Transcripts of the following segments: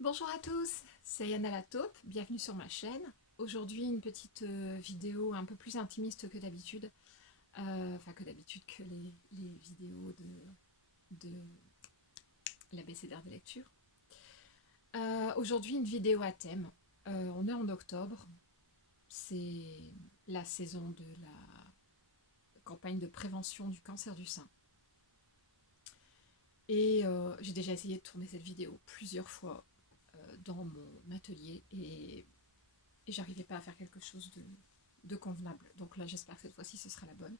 Bonjour à tous, c'est Yana la taupe, bienvenue sur ma chaîne. Aujourd'hui une petite vidéo un peu plus intimiste que d'habitude, enfin que d'habitude que les vidéos de l'abécédaire des lectures. Aujourd'hui une vidéo à thème. On est en octobre, c'est la saison de la campagne de prévention du cancer du sein. Et j'ai déjà essayé de tourner cette vidéo plusieurs fois dans mon atelier et j'arrivais pas à faire quelque chose de convenable. Donc là, j'espère que cette fois-ci, ce sera la bonne.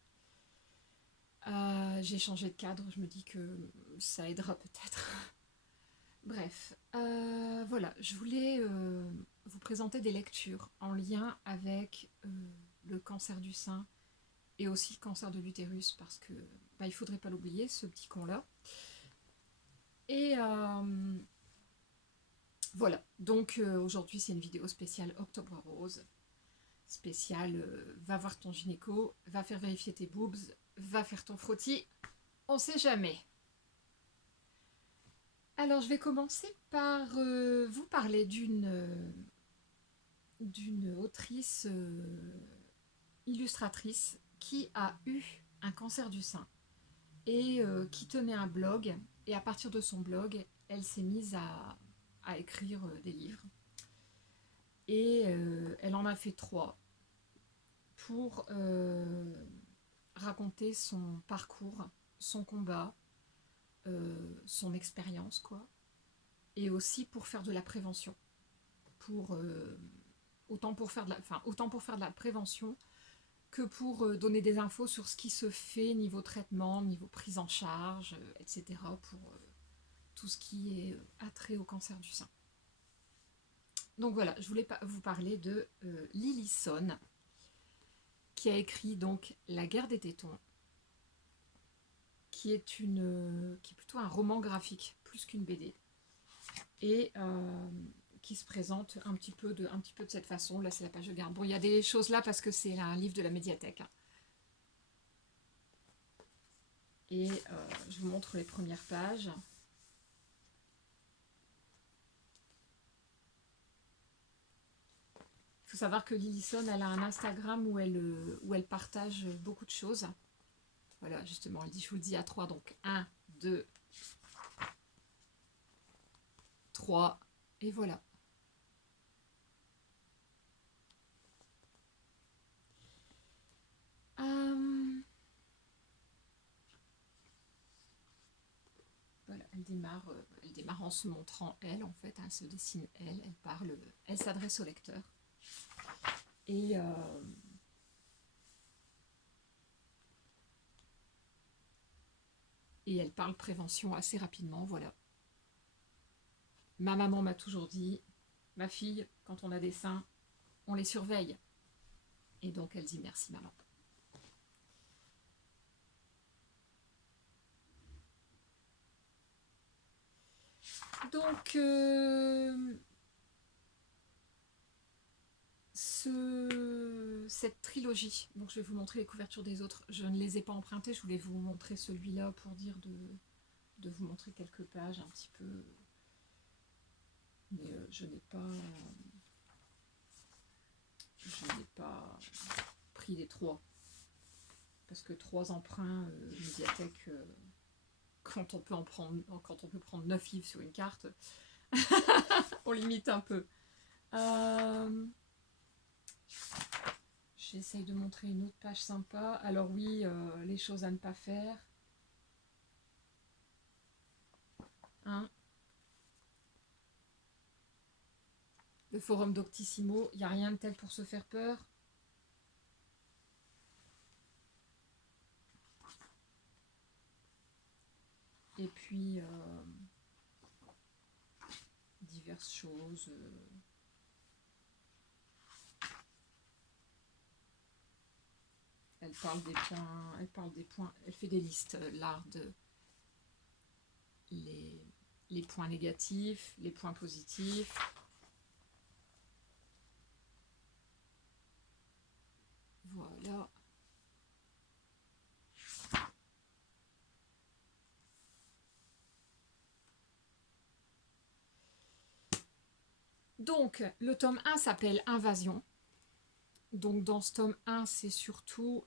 J'ai changé de cadre, je me dis que ça aidera peut-être. Bref, voilà, je voulais vous présenter des lectures en lien avec le cancer du sein et aussi le cancer de l'utérus, parce que il faudrait pas l'oublier, ce petit con-là. Et voilà, donc aujourd'hui c'est une vidéo spéciale Octobre Rose. Spécial, va voir ton gynéco, va faire vérifier tes boobs, va faire ton frottis, on sait jamais. Alors je vais commencer par vous parler d'une autrice illustratrice qui a eu un cancer du sein et qui tenait un blog, et à partir de son blog elle s'est mise à écrire des livres, et elle en a fait 3 pour raconter son parcours, son combat, son expérience, quoi, et aussi pour faire de la prévention, pour autant pour faire de la prévention que pour donner des infos sur ce qui se fait niveau traitement, niveau prise en charge, etc., pour tout ce qui est attrait au cancer du sein. Donc voilà, je voulais vous parler de Lily Sonn, qui a écrit donc La guerre des tétons, qui est plutôt un roman graphique plus qu'une BD, et qui se présente un petit peu de cette façon. Là c'est la page de garde. Bon, il y a des choses là parce que c'est un livre de la médiathèque, hein. Et je vous montre les premières pages. Il faut savoir que Lily Sonn, elle a un Instagram où elle partage beaucoup de choses. Voilà, justement, elle dit, je vous le dis à 3, donc 1, 2, 3, et voilà. Voilà, elle démarre en se montrant elle, en fait, elle se dessine elle parle, elle s'adresse au lecteur. Et elle parle prévention assez rapidement, voilà. Ma maman m'a toujours dit, ma fille, quand on a des seins, on les surveille. Et donc elle dit merci maman. Donc cette trilogie, donc je vais vous montrer les couvertures des autres, je ne les ai pas empruntées, je voulais vous montrer celui-là pour dire de vous montrer quelques pages un petit peu, mais je n'ai pas pris les 3, parce que 3 emprunts médiathèque, quand on peut prendre 9 livres sur une carte, on limite un peu. J'essaye de montrer une autre page sympa. Alors oui, les choses à ne pas faire. Hein, le forum Doctissimo, il n'y a rien de tel pour se faire peur. Et puis, diverses choses. Elle parle des points, elle fait des listes, l'art de les points négatifs, les points positifs. Voilà. Donc, le tome 1 s'appelle Invasion. Donc, dans ce tome 1, c'est surtout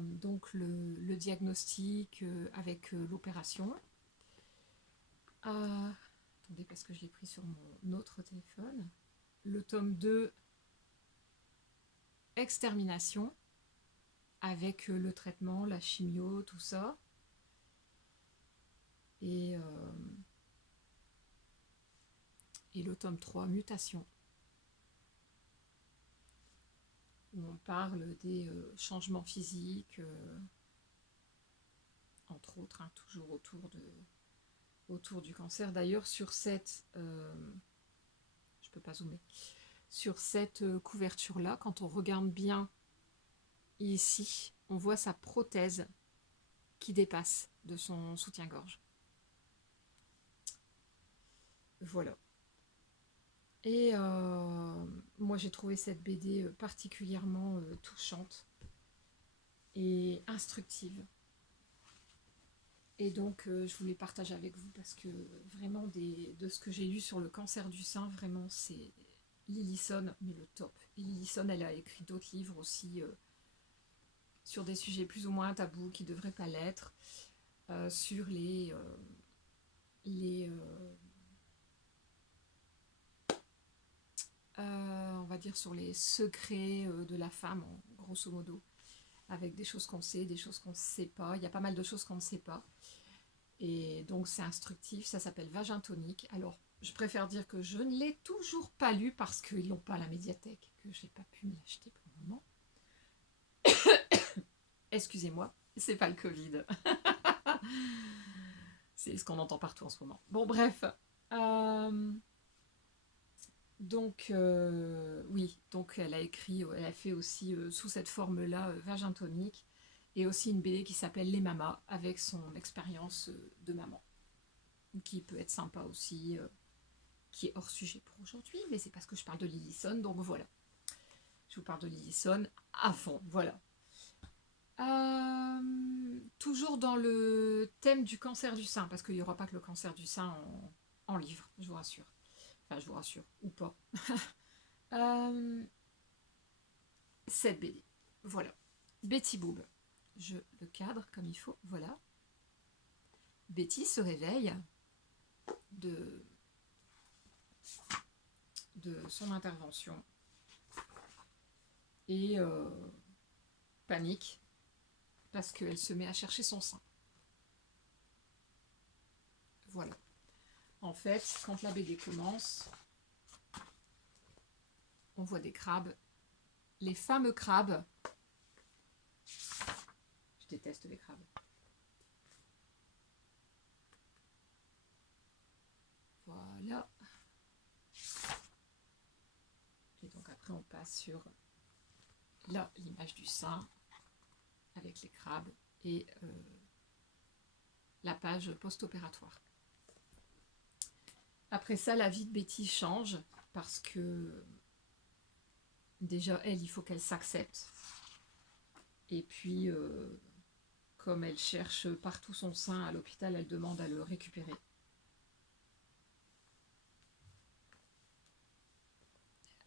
donc le diagnostic avec l'opération. Attendez, parce que je l'ai pris sur mon autre téléphone. Le tome 2, Extermination, avec le traitement, la chimio, tout ça. Et le tome 3, Mutation, où on parle des changements physiques, entre autres, hein, toujours autour du cancer. D'ailleurs, sur cette... je peux pas zoomer. Sur cette couverture-là, quand on regarde bien ici, on voit sa prothèse qui dépasse de son soutien-gorge. Voilà. Et moi j'ai trouvé cette BD particulièrement touchante et instructive. Et donc je voulais partager avec vous parce que vraiment de ce que j'ai lu sur le cancer du sein, vraiment c'est Lillison, mais le top. Et Lillison, elle a écrit d'autres livres aussi sur des sujets plus ou moins tabous qui ne devraient pas l'être, sur on va dire sur les secrets de la femme, grosso modo, avec des choses qu'on sait, des choses qu'on ne sait pas. Il y a pas mal de choses qu'on ne sait pas. Et donc c'est instructif, ça s'appelle Vagin Tonique. Alors, je préfère dire que je ne l'ai toujours pas lu parce qu'ils l'ont pas à la médiathèque, que je n'ai pas pu me l'acheter pour le moment. Excusez-moi, c'est pas le Covid. C'est ce qu'on entend partout en ce moment. Bon, bref. Donc, oui, donc elle a fait aussi sous cette forme-là Vagin Tonique, et aussi une BD qui s'appelle Les Mamas, avec son expérience de maman, qui peut être sympa aussi, qui est hors sujet pour aujourd'hui, mais c'est parce que je parle de Lillison, donc voilà. Je vous parle de Lillison à fond, voilà. Toujours dans le thème du cancer du sein, parce qu'il n'y aura pas que le cancer du sein en livre, je vous rassure. Enfin, je vous rassure, ou pas. Cette BD, voilà. Betty Boop, je le cadre comme il faut, voilà. Betty se réveille de son intervention et panique parce qu'elle se met à chercher son sein. Voilà. En fait, quand la BD commence, on voit des crabes, les fameux crabes. Je déteste les crabes. Voilà. Et donc après on passe sur là l'image du sein avec les crabes et la page post-opératoire. Après ça, la vie de Betty change parce que déjà elle, il faut qu'elle s'accepte. Et puis comme elle cherche partout son sein à l'hôpital, elle demande à le récupérer.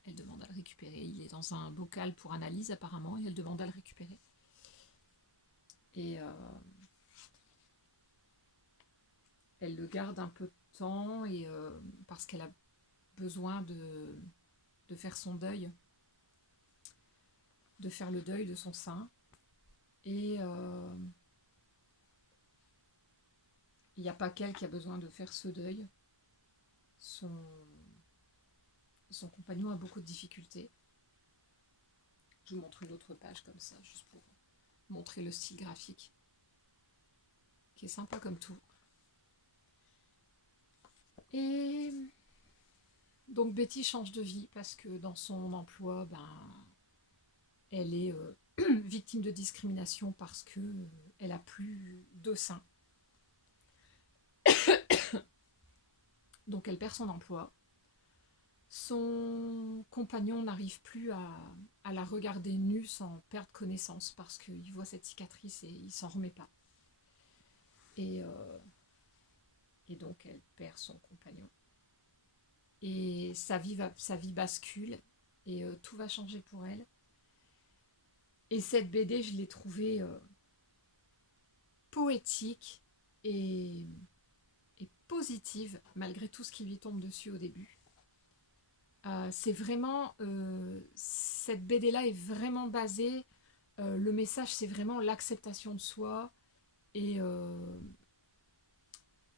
Elle demande à le récupérer. Il est dans un bocal pour analyse apparemment et elle demande à le récupérer. Et elle le garde un peu de temps et, parce qu'elle a besoin de faire son deuil, de faire le deuil de son sein. Et il n'y a pas qu'elle qui a besoin de faire ce deuil. Son compagnon a beaucoup de difficultés. Je vous montre une autre page comme ça, juste pour montrer le style graphique, qui est sympa comme tout. Et donc Betty change de vie parce que dans son emploi, elle est victime de discrimination parce qu'elle a plus de sein. Donc elle perd son emploi. Son compagnon n'arrive plus à la regarder nue sans perdre connaissance parce qu'il voit cette cicatrice et il s'en remet pas. Et donc elle perd son compagnon. et sa vie bascule, et tout va changer pour elle. Et cette BD, je l'ai trouvée poétique et positive, malgré tout ce qui lui tombe dessus au début. C'est vraiment... cette BD-là est vraiment basée... le message, c'est vraiment l'acceptation de soi et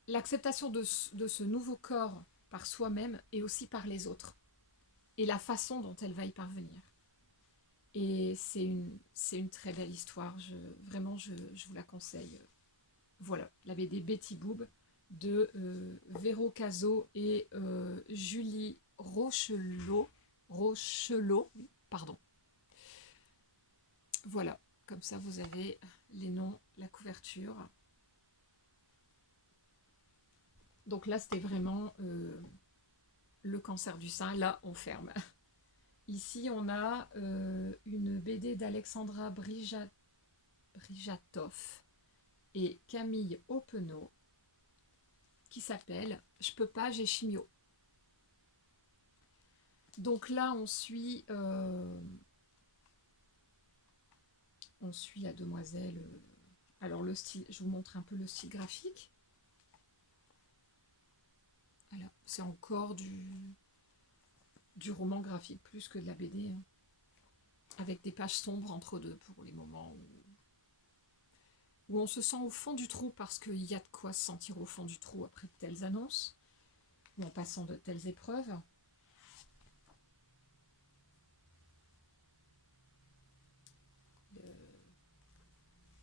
l'acceptation de ce nouveau corps par soi-même et aussi par les autres. Et la façon dont elle va y parvenir. Et c'est une très belle histoire. Vraiment, je vous la conseille. Voilà, la BD Betty Boob de Véro Cazot et Julie Rochelot, oui, pardon. Voilà, comme ça vous avez les noms, la couverture. Donc là, c'était vraiment le cancer du sein. Là, on ferme. Ici, on a une BD d'Alexandra Brijatov et Camille Aupenaud qui s'appelle « Je peux pas, j'ai chimio ». Donc là, on suit la demoiselle. Alors le style, je vous montre un peu le style graphique. Voilà, c'est encore du roman graphique plus que de la BD, hein, avec des pages sombres entre deux pour les moments où on se sent au fond du trou, parce qu'il y a de quoi se sentir au fond du trou après de telles annonces ou en passant de telles épreuves.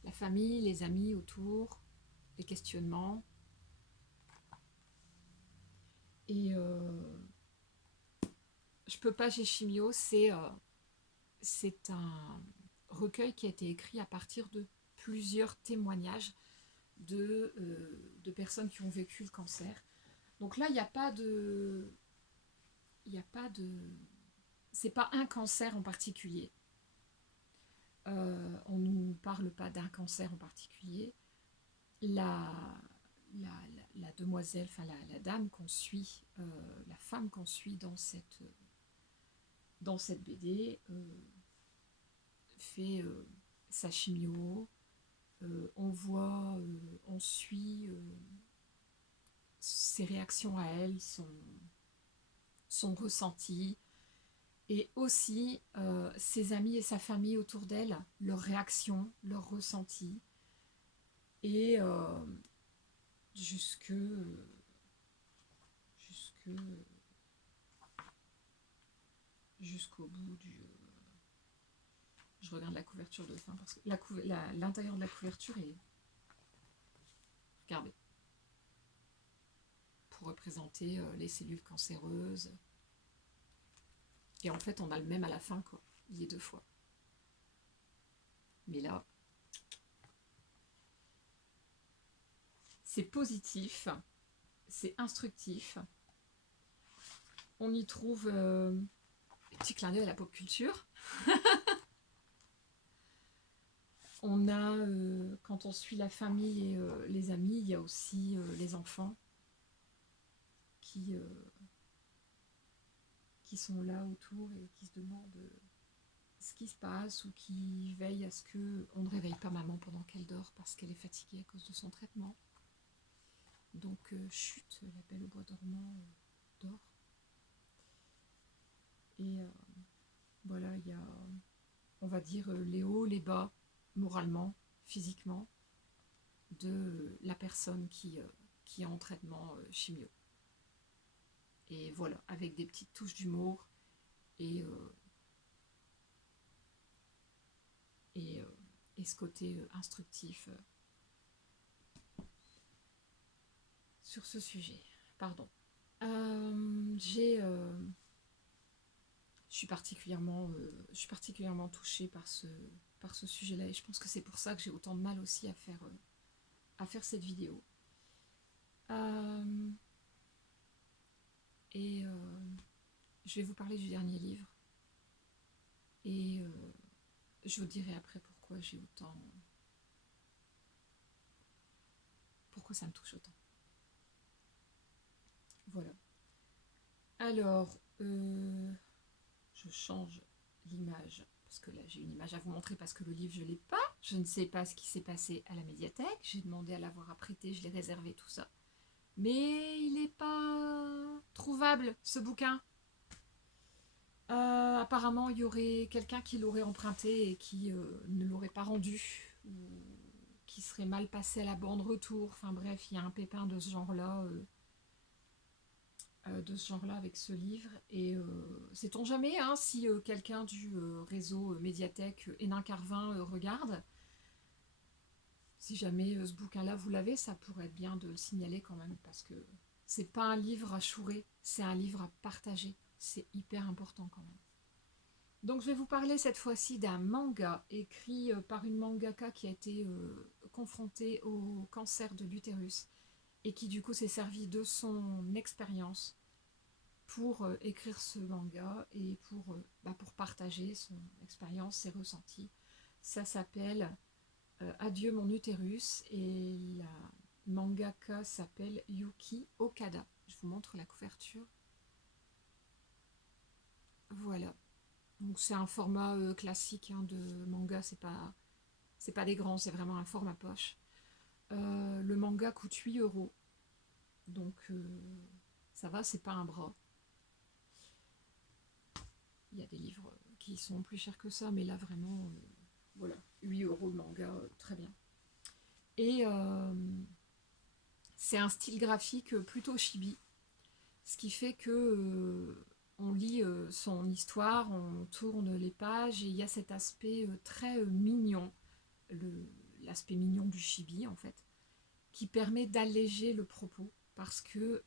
La famille, les amis autour, les questionnements. Et Je peux pas, j'ai chimio, c'est un recueil qui a été écrit à partir de plusieurs témoignages de personnes qui ont vécu le cancer. Donc là, il n'y a pas de... C'est pas un cancer en particulier. On ne nous parle pas d'un cancer en particulier. La demoiselle, enfin la dame qu'on suit, la femme qu'on suit dans cette BD fait sa chimio. On suit ses réactions à elle, son ressenti, et aussi ses amis et sa famille autour d'elle, leurs réactions, leurs ressentis, et jusqu'au bout du... Je regarde la couverture de fin, parce que l'intérieur de la couverture est... Regardez. Pour représenter les cellules cancéreuses. Et en fait, on a le même à la fin, quoi. Il y est 2 fois. Mais là, c'est positif, c'est instructif. On y trouve petit clin d'œil à la pop culture. On a, quand on suit la famille et les amis, il y a aussi les enfants qui sont là autour et qui se demandent ce qui se passe, ou qui veillent à ce qu'on ne réveille pas maman pendant qu'elle dort parce qu'elle est fatiguée à cause de son traitement. Donc chut, la belle au bois dormant dort. Et voilà, il y a, on va dire, les hauts, les bas, moralement, physiquement, de la personne qui est en traitement chimio. Et voilà, avec des petites touches d'humour et ce côté instructif sur ce sujet. Pardon. Je suis particulièrement touchée par ce sujet-là, et je pense que c'est pour ça que j'ai autant de mal aussi à faire cette vidéo. Je vais vous parler du dernier livre, et je vous dirai après pourquoi ça me touche autant. Voilà. Alors, je change l'image, parce que là j'ai une image à vous montrer, parce que le livre je ne l'ai pas. Je ne sais pas ce qui s'est passé à la médiathèque. J'ai demandé à l'avoir apprêté, je l'ai réservé, tout ça. Mais il n'est pas trouvable, ce bouquin. Apparemment, il y aurait quelqu'un qui l'aurait emprunté et qui ne l'aurait pas rendu, ou qui serait mal passé à la bande retour. Enfin bref, il y a un pépin de ce genre-là. Avec ce livre, et sait-on jamais, hein, si quelqu'un du réseau médiathèque Hénin Carvin regarde, si jamais ce bouquin-là vous l'avez, ça pourrait être bien de le signaler quand même, parce que c'est pas un livre à chourer, c'est un livre à partager, c'est hyper important quand même. Donc je vais vous parler cette fois-ci d'un manga écrit par une mangaka qui a été confrontée au cancer de l'utérus, et qui du coup s'est servi de son expérience pour écrire ce manga et pour partager son expérience, ses ressentis. Ça s'appelle Adieu mon utérus, et la mangaka s'appelle Yuki Okada. Je vous montre la couverture. Voilà. Donc c'est un format classique, hein, de manga, c'est pas des grands, c'est vraiment un format poche. Le manga coûte 8 €. Donc ça va, c'est pas un bras. Il y a des livres qui sont plus chers que ça, mais là vraiment, voilà, 8 € le manga, très bien. Et c'est un style graphique plutôt chibi, ce qui fait que on lit son histoire, on tourne les pages, et il y a cet aspect très mignon, l'aspect mignon du chibi en fait, qui permet d'alléger le propos, parce que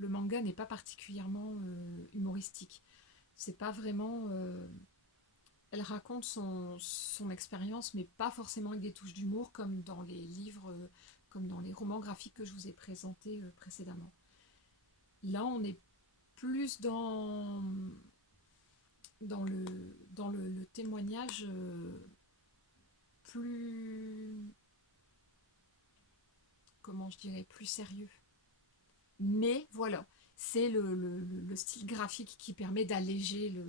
le manga n'est pas particulièrement humoristique. C'est pas vraiment. Elle raconte son expérience, mais pas forcément avec des touches d'humour, comme dans les livres, comme dans les romans graphiques que je vous ai présentés précédemment. Là, on est plus dans le témoignage plus, comment je dirais, plus sérieux. Mais voilà, c'est le style graphique qui permet d'alléger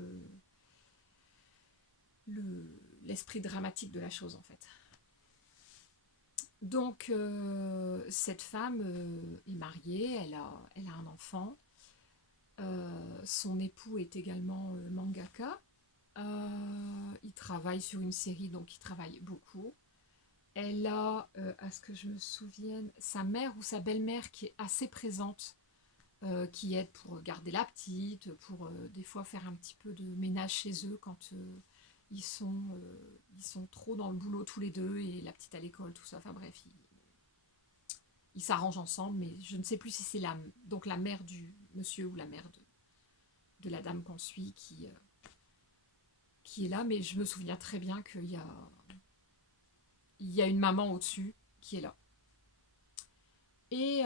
l'esprit dramatique de la chose en fait. Donc cette femme est mariée, elle a un enfant. Son époux est également mangaka. Il travaille sur une série, donc il travaille beaucoup. Elle a, à ce que je me souvienne, sa mère ou sa belle-mère qui est assez présente, qui aide pour garder la petite, pour des fois faire un petit peu de ménage chez eux quand ils sont trop dans le boulot tous les deux, et la petite à l'école, tout ça. Enfin bref, ils s'arrangent ensemble, mais je ne sais plus si c'est donc la mère du monsieur ou la mère de la dame qu'on suit qui est là, mais je me souviens très bien qu'il y a une maman au-dessus qui est là. Et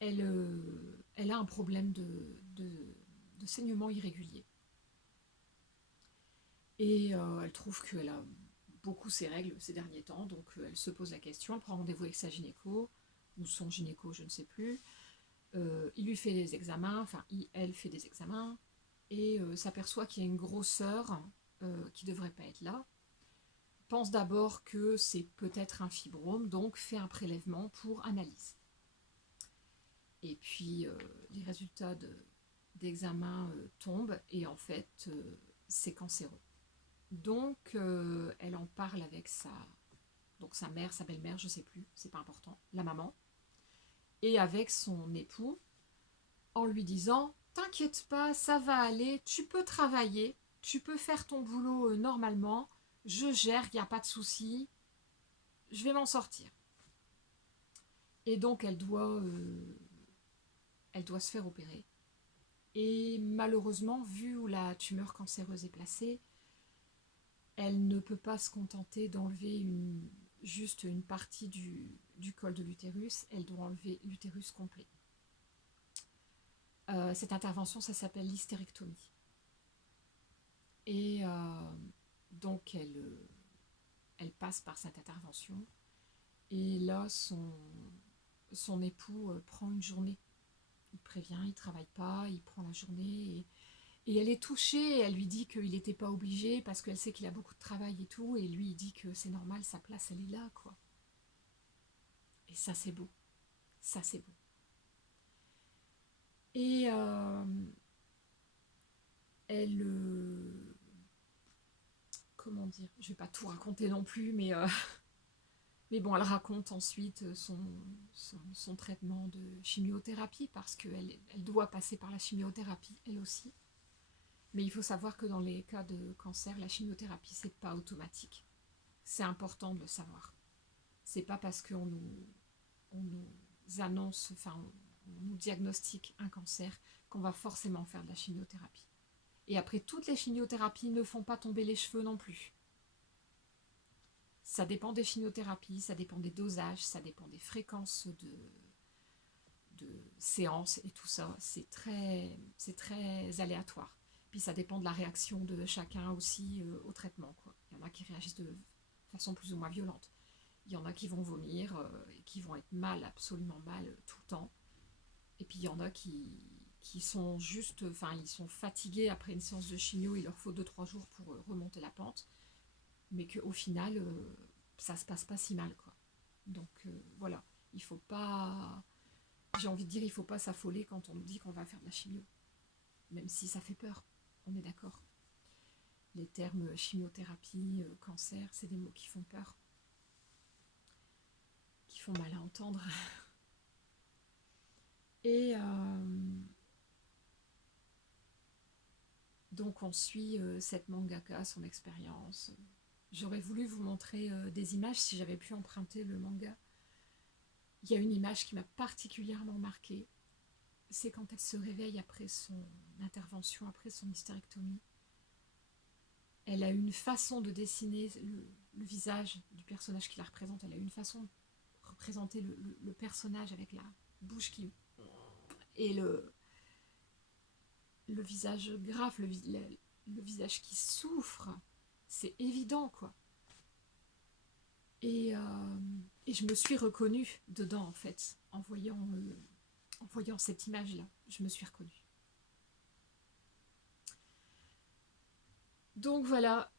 elle a un problème de saignement irrégulier. Et elle trouve qu'elle a beaucoup ses règles ces derniers temps, donc elle se pose la question, elle prend rendez-vous avec sa gynéco, ou son gynéco, je ne sais plus. Il lui fait des examens, elle fait des examens, et s'aperçoit qu'il y a une grosseur qui ne devrait pas être là. Pense d'abord que c'est peut-être un fibrome, donc fait un prélèvement pour analyse. Et puis les résultats d'examen tombent, et en fait c'est cancéreux. Donc elle en parle avec sa mère, sa belle-mère, je sais plus, c'est pas important, la maman, et avec son époux, en lui disant « T'inquiète pas, ça va aller, tu peux travailler, tu peux faire ton boulot normalement, je gère, il n'y a pas de souci, je vais m'en sortir. » Et donc elle doit se faire opérer. Et malheureusement, vu où la tumeur cancéreuse est placée, elle ne peut pas se contenter d'enlever juste une partie du col de l'utérus, elle doit enlever l'utérus complet. Cette intervention, ça s'appelle l'hystérectomie. Et donc elle passe par cette intervention, et là son époux prend une journée. Il prévient, il travaille pas, il prend la journée et elle est touchée, elle lui dit qu'il n'était pas obligé parce qu'elle sait qu'il a beaucoup de travail et tout, et lui il dit que c'est normal, sa place elle est là, quoi. Et ça c'est beau, ça c'est beau. Et elle, comment dire, je vais pas tout raconter non plus, mais bon, elle raconte ensuite son traitement de chimiothérapie parce elle doit passer par la chimiothérapie elle aussi. Mais il faut savoir que dans les cas de cancer, la chimiothérapie, c'est pas automatique. C'est important de le savoir. C'est pas parce on nous annonce, enfin, on nous diagnostique un cancer qu'on va forcément faire de la chimiothérapie. Et après, toutes les chimiothérapies ne font pas tomber les cheveux non plus. Ça dépend des chimiothérapies, ça dépend des dosages, ça dépend des fréquences de séances et tout ça. C'est très aléatoire. Puis ça dépend de la réaction de chacun aussi au traitement, quoi. Il y en a qui réagissent de façon plus ou moins violente. Il y en a qui vont vomir et qui vont être mal, absolument mal tout le temps. Et puis il y en a qui sont juste, enfin ils sont fatigués après une séance de chimio, il leur faut 2-3 jours pour remonter la pente, mais qu'au final ça se passe pas si mal, quoi. Donc voilà, il faut pas, j'ai envie de dire, il faut pas s'affoler quand on nous dit qu'on va faire de la chimio, même si ça fait peur, on est d'accord. Les termes chimiothérapie, cancer, c'est des mots qui font peur, qui font mal à entendre. Et donc on suit cette mangaka, son expérience. J'aurais voulu vous montrer des images si j'avais pu emprunter le manga. Il y a une image qui m'a particulièrement marquée. C'est quand elle se réveille après son intervention, après son hystérectomie. Elle a une façon de dessiner le visage du personnage qui la représente. Elle a une façon de représenter le personnage avec la bouche qui... et le visage grave, le visage qui souffre. C'est évident, quoi. Et je me suis reconnue dedans, en fait, en voyant cette image-là. Je me suis reconnue. Donc voilà.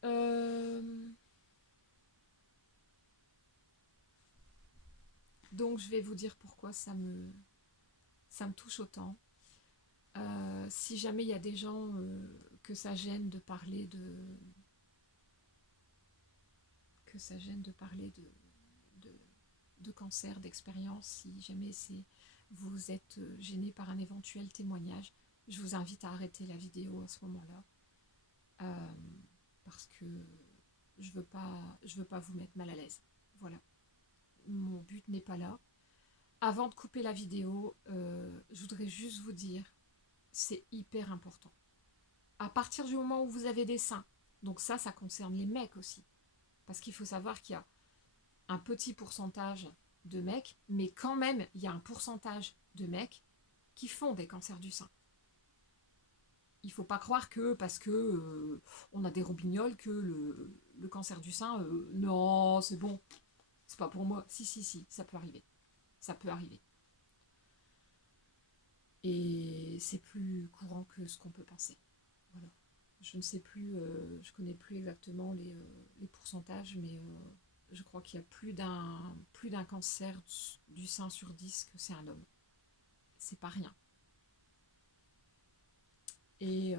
Donc je vais vous dire pourquoi ça me touche autant. Si jamais il y a des gens que ça gêne de parler de cancer, d'expérience, si jamais vous êtes gêné par un éventuel témoignage, je vous invite à arrêter la vidéo à ce moment-là, parce que je veux pas vous mettre mal à l'aise. Voilà, mon but n'est pas là. Avant de couper la vidéo, je voudrais juste vous dire, c'est hyper important. À partir du moment où vous avez des seins, donc ça concerne les mecs aussi, parce qu'il faut savoir qu'il y a un petit pourcentage de mecs, mais quand même, il y a un pourcentage de mecs qui font des cancers du sein. Il ne faut pas croire que parce que on a des roubignoles que le cancer du sein, non, c'est bon, c'est pas pour moi. Si, ça peut arriver. Ça peut arriver. Et c'est plus courant que ce qu'on peut penser. Voilà. Je ne sais plus, je connais plus exactement les pourcentages, mais je crois qu'il y a plus d'un cancer du sein sur 10 que c'est un homme. C'est pas rien. Et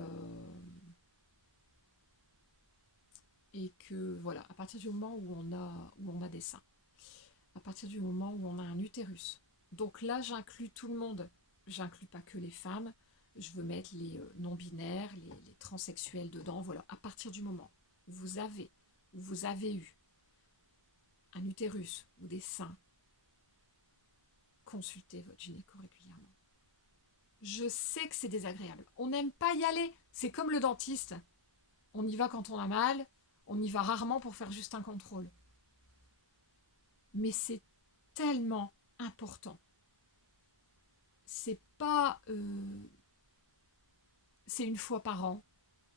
que voilà, à partir du moment où on a des seins, à partir du moment où on a un utérus, donc là j'inclus tout le monde, j'inclus pas que les femmes, je veux mettre les non-binaires, les transsexuels dedans, voilà, à partir du moment où vous avez eu un utérus ou des seins, consultez votre gynéco régulièrement. Je sais que c'est désagréable, on n'aime pas y aller, c'est comme le dentiste, on y va quand on a mal, on y va rarement pour faire juste un contrôle. Mais c'est tellement important. C'est pas... c'est une fois par an,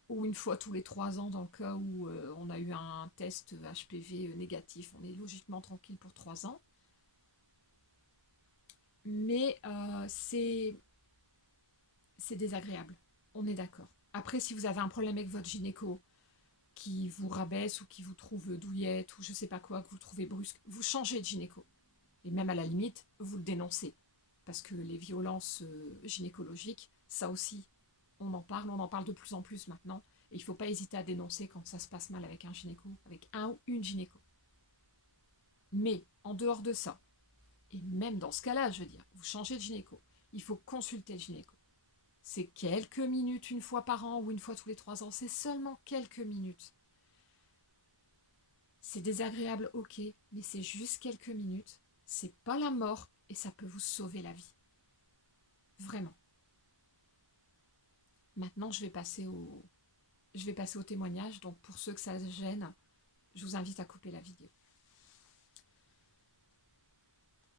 ou une fois tous les 3 ans dans le cas où on a eu un test HPV négatif. On est logiquement tranquille pour 3 ans. mais c'est désagréable, on est d'accord. Après, si vous avez un problème avec votre gynéco, qui vous rabaisse ou qui vous trouve douillette ou je sais pas quoi, que vous trouvez brusque, vous changez de gynéco. Et même à la limite, vous le dénoncez. Parce que les violences gynécologiques, ça aussi, on en parle de plus en plus maintenant. Et il ne faut pas hésiter à dénoncer quand ça se passe mal avec un gynéco, avec un ou une gynéco. Mais en dehors de ça, et même dans ce cas-là, je veux dire, vous changez de gynéco, il faut consulter le gynéco. C'est quelques minutes une fois par an ou une fois tous les 3 ans, c'est seulement quelques minutes. C'est désagréable, ok, mais c'est juste quelques minutes. C'est pas la mort et ça peut vous sauver la vie. Vraiment. Maintenant, je vais passer au témoignage. Donc, pour ceux que ça gêne, je vous invite à couper la vidéo.